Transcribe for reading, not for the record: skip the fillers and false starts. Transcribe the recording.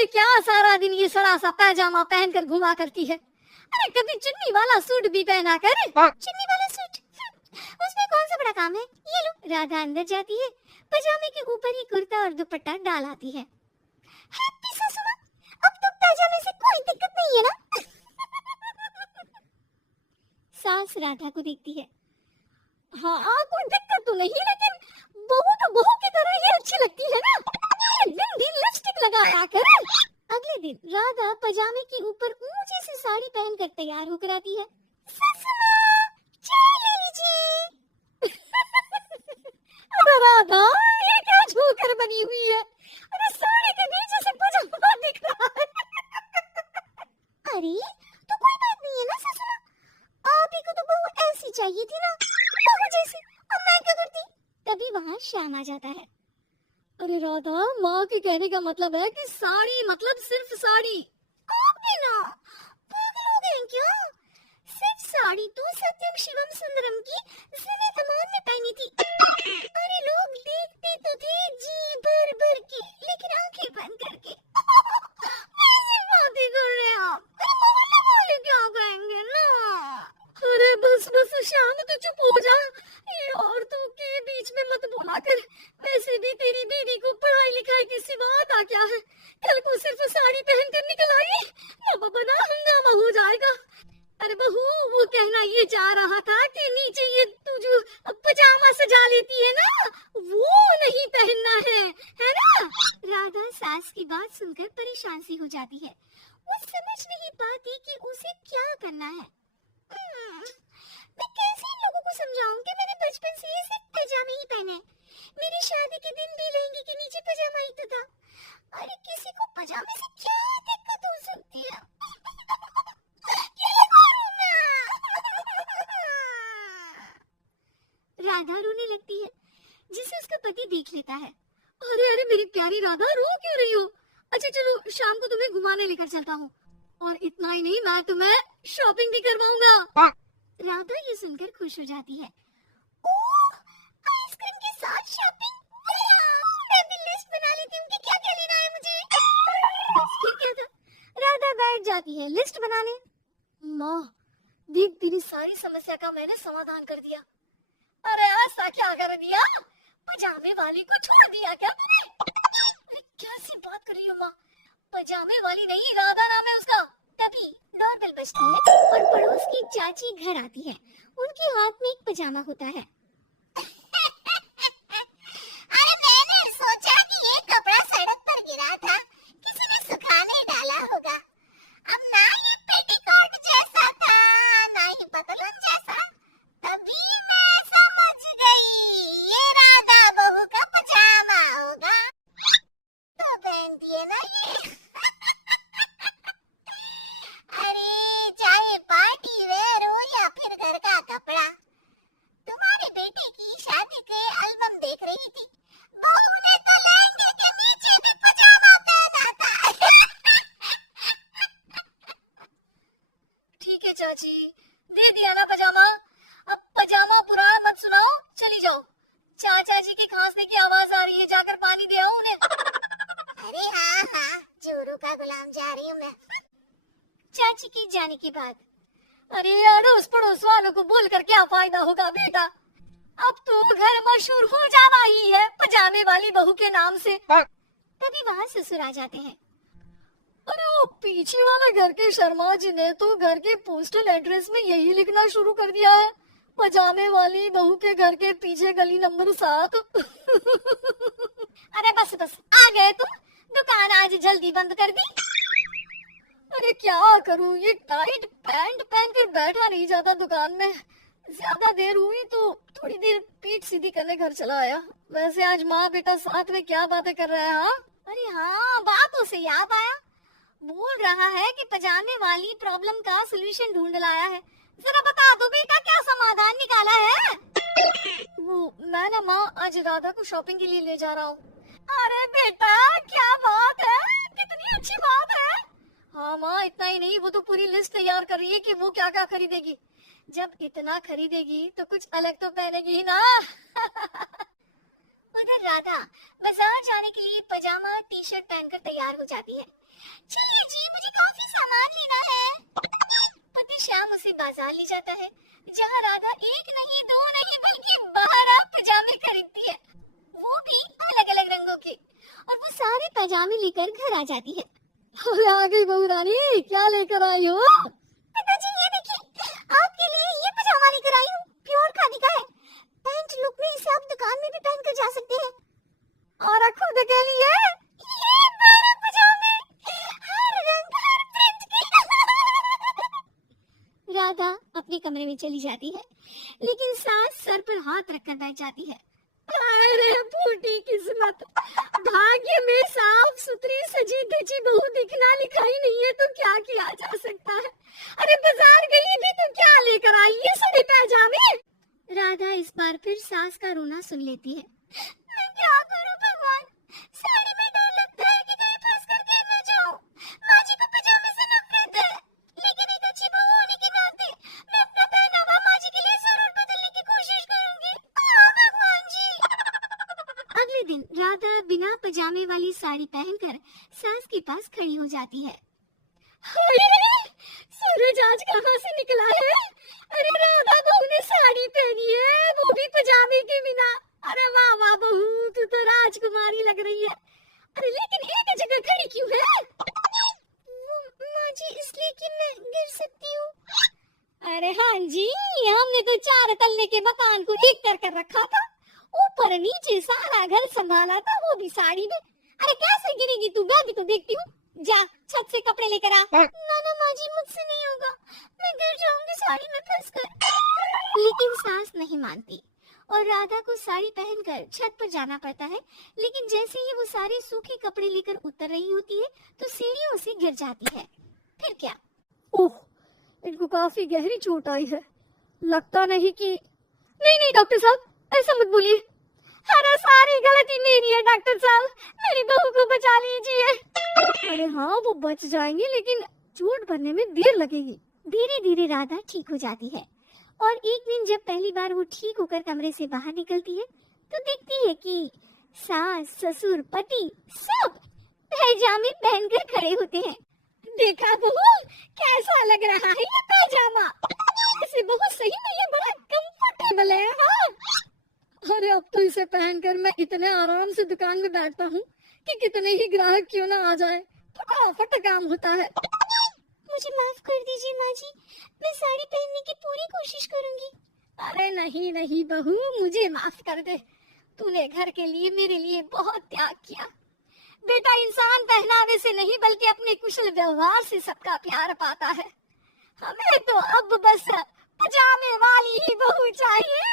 अरे क्या सारा दिन ये सड़ा सा पैजामा पहनकर घुमा करती है। अरे कभी चुन्नी वाला सूट भी पहना कर। चुन्नी वाला सूट उसमें कौन सा बड़ा काम है। ये लो, राधा अंदर जाती है, पजामे के ऊपर ही कुर्ता और दुपट्टा डाल आती है। हैप्पी सासू माँ, अब तो पजामे से कोई दिक्कत नहीं है ना। सास राधा को देखती है। हाँ कोई दिक्कत तो नहीं, लेकिन बहू तो बहू की तरह ही अच्छी लगती है ना। दिन दिन लिपस्टिक लगाया कर। अगले दिन राधा पजामे के ऊपर ऊंची सी साड़ी पहनकर तैयार होकर आती है। सासू माँ, चाय ले लीजिए। अरे राधा, ये क्या झोकर बनी हुई है। अरे साड़ी के नीचे से पजामा दिख रहा है। अरे तो कोई बात नहीं है ना सासू माँ, आप ही को तो बहू ऐसी चाहिए थी ना, बहू जैसी। अब मैं क्या करती। तभी वहाँ श्याम आ जाता है। अरे राधा, माँ के कहने का मतलब है कि साड़ी मतलब सिर्फ साड़ी। आप भी ना पागल हो गए क्या। सिर्फ साड़ी तो सत्यम शिवम सुंदरम की जिन्हें अमान ने पहनी थी। अरे लोग देखते तो थे जी भर भर के, लेकिन आंखें बंद करके। ऐसी बातें कर रहे हैं आप। अरे मोहल्ले वाले क्या कहेंगे ना। अरे बस बस श्याम, तो चुप हो जा। ये औरतों के बीच में मत बोला कर। वैसे भी तेरी बीवी को पढ़ाई लिखाई की सिवा आता क्या है। कल को सिर्फ साड़ी पहनकर निकल आई ना बना हंगामा हो जाएगा। अरे बहू, वो कहना ये चाह रहा था कि नीचे ये तू जो पजामा सजा लेती है ना, वो नहीं पहनना है ना। राधा सास की बात सुनकर परेशान सी हो जाती है। वो समझ नहीं पाती कि उसे क्या करना है। मैं कैसे इन लोगों को समझाऊं कि मैंने बचपन से ये सिर्फ पजामे ही पहने। मेरी शादी के दिन भी लहंगे के नीचे पजामा ही तो था। अरे किसी को पजामे से क्या दिक्कत हो सकती है। राधा रोने लगती है, जिसे उसका पति देख लेता है। अरे अरे मेरी प्यारी राधा, रो क्यों रही हो। अच्छा चलो, शाम को तुम्हें घुमाने लेकर चलता हूँ, और इतना ही नहीं, मैं तुम्हें शॉपिंग भी करवाऊंगा। राधा ये सुनकर खुश हो जाती है। ओह, आइसक्रीम के साथ शॉपिंग। मैं भी लिस्ट बना लेती हूँ कि क्या क्या लेना है मुझे। फिर क्या था, राधा बैठ जाती है लिस्ट बनाने। माँ देख, तेरी सारी समस्या का मैंने समाधान कर दिया। अरे ऐसा क्या कर दिया, पजामे वाली को छोड़ दिया क्या तूने। अरे कैसी बात कर रही हो माँ, पजामे वाली नहीं, राधा नाम है उसका। तभी डोरबेल बजती है और पड़ोस की चाची घर आती है। उनके हाथ में एक पजामा होता है। अरे मैंने सोचा कि ये कपड़ा सड़क पर गिरा था, किसी ने सुखाने डाला होगा। अब ना ये पेटीकोट जैसा था, ना ही पतलून जैसा। तभी मैं समझ गई, ये राधा बहू का पजामा होगा। तो पहन दिए ना ये। अरे चाहे पार्टी वेयर हो या फिर घर का कपड़ा, तुम्हारे बेटे की शादी के एल्बम देख रही थी, बहू ने तो लहंगे के नीचे भी पजामा पहना था। ठीक है चाची, दे दिया ना पजामा। अब पजामा बुरा मत सुनाओ, चली जाओ। चाचा जी के खांसने की आवाज आ रही है, जाकर पानी दे आओ उन्हें। अरे हाँ हाँ, चोरों का गुलाम जा रही हूँ मैं। चाची की जाने के बाद, अरे अड़ोस पड़ोस वालों को बोलकर क्या फायदा होगा बेटा। अब तो घर मशहूर हो जाना ही है पजामे वाली बहू के नाम से। तभी वहाँ ससुर आ जाते हैं। अरे वो पीछे वाले घर के शर्मा जी ने तो घर के पोस्टल एड्रेस में यही लिखना शुरू कर दिया है, पजामे वाली बहू के घर के पीछे गली नंबर 7। अरे बस बस, आ गए तुम। दुकान आज जल्दी बंद कर दी। अरे क्या करूं, ये टाइट पैंट पहनकर बैठा नहीं जाता दुकान में। ज्यादा देर हुई तो थोड़ी देर पीठ सीधी करने घर चला आया। वैसे आज माँ बेटा साथ में क्या बातें कर रहे हैं। हाँ अरे हाँ, बातों से याद आया, बोल रहा है कि पजामे वाली प्रॉब्लम का सलूशन ढूंढ लाया है। जरा बता दो बेटा, क्या समाधान निकाला है। वो मैं ना माँ आज राधा को शॉपिंग के लिए ले जा रहा हूँ। अरे बेटा क्या बात है, कितनी अच्छी बात है। हाँ माँ, इतना ही नहीं, वो तो पूरी लिस्ट तैयार कर रही है कि वो क्या क्या खरीदेगी। जब इतना खरीदेगी तो कुछ अलग तो पहनेगी ही ना। उधर राधा बाजार जाने के लिए पजामा टी शर्ट पहनकर तैयार हो जाती है। चलिए जी, मुझे काफी सामान लेना है। पति श्याम उसे बाजार ले जाता है, जहाँ राधा एक नहीं दो नहीं बल्कि 12 पजामे खरीदती है, वो भी अलग अलग रंगों के। और वो सारे पजामे लेकर घर आ जाती है। अरे आ गई बहू रानी, क्या लेकर आई हो? पिताजी ये देखिए, आपके लिए ये पजामा लेकर आई हूँ, प्योर खादी का है। पैंट लुक में इसे आप दुकान में भी पहन कर जा सकते हैं। और खुद के लिए ये 12 पजामे, हर रंग हर प्रिंट के। राधा अपने कमरे में चली जाती है, लेकिन सास सर पर हाथ रखकर बैठ जाती है। अरे फूटी किस्मत, भाग्य में साफ सुथरी सजी धजी बहू दिखना लिखा ही नहीं है तो क्या किया जा सकता है। अरे बाजार गई भी तो क्या लेकर आई ये सारे पैजामे? राधा इस बार फिर सास का रोना सुन लेती है। मैं क्या करूं भगवान, साड़ी में डर लगता है कि कहीं फंस कर गिर न जाऊं। माँ जी को पजामे से नफरत है, लेकिन एक अच्छी बहू होने के नाते मैं अपना पहनावा माँ जी के लिए जरूर बदलने की कोशिश करूंगी। भगवान जी। अगले दिन राधा बिना पजामे वाली साड़ी पहनकर सास के पास खड़ी हो जाती है। सूरज आज कहाँ से निकला है? अरे राधा बहू ने साड़ी पहनी है, वो भी पजामे के बिना। अरे वाह वाह बहू, तू तो राजकुमारी लग रही है। अरे लेकिन एक जगह खड़ी क्यों है? माँ जी इसलिए कि मैं गिर सकती हूँ। अरे हाँ जी, हमने तो 4 तल्ले के मकान को ठीक कर रखा था, ऊपर नीचे सारा घर संभाला था, वो भी साड़ी में। अरे कैसे गिरेगी तू? भी तो देखती हूँ, जा छत से कपड़े लेकर आ। ना माँ जी, मुझसे नहीं होगा, मैं गिर जाऊंगी साड़ी में फंसकर। लेकिन सास नहीं मानती और राधा को साड़ी पहनकर छत पर जाना पड़ता है। लेकिन जैसे ही वो सारे सूखे कपड़े लेकर उतर रही होती है तो सीढ़ियों से गिर जाती है। फिर क्या? ओह, इनको काफी गहरी चोट आई है, लगता नहीं कि... नहीं डॉक्टर साहब, ऐसा मत बोलिए। अरे सारी गलती मेरी है डॉक्टर साहब, मेरी बहू को बचा लीजिए। अरे हाँ, वो बच जाएंगे, लेकिन चोट भरने में देर लगेगी। धीरे धीरे राधा ठीक हो जाती है और एक दिन जब पहली बार वो ठीक होकर कमरे से बाहर निकलती है तो देखती है कि सास ससुर पति सब पैजामे पहनकर खड़े होते हैं। देखा बहू, कैसा लग रहा है ये पैजामा? ऐसे बहुत सही में ये बड़ा कंफर्टेबल है। हाँ, अरे अब तो इसे पहनकर मैं इतने आराम से दुकान में बैठता हूँ कि कितने ही ग्राहक क्यों ना आ जाए, फटाफट काम होता है। मुझे माफ कर दीजिए माँ जी, मैं साड़ी पहनने की पूरी कोशिश करूंगी। अरे नहीं बहू, मुझे माफ कर दे, तूने घर के लिए मेरे लिए बहुत त्याग किया। बेटा इंसान पहनावे से नहीं बल्कि अपने कुशल व्यवहार से सबका प्यार पाता है। हमें तो अब बस पजामे वाली ही बहू चाहिए।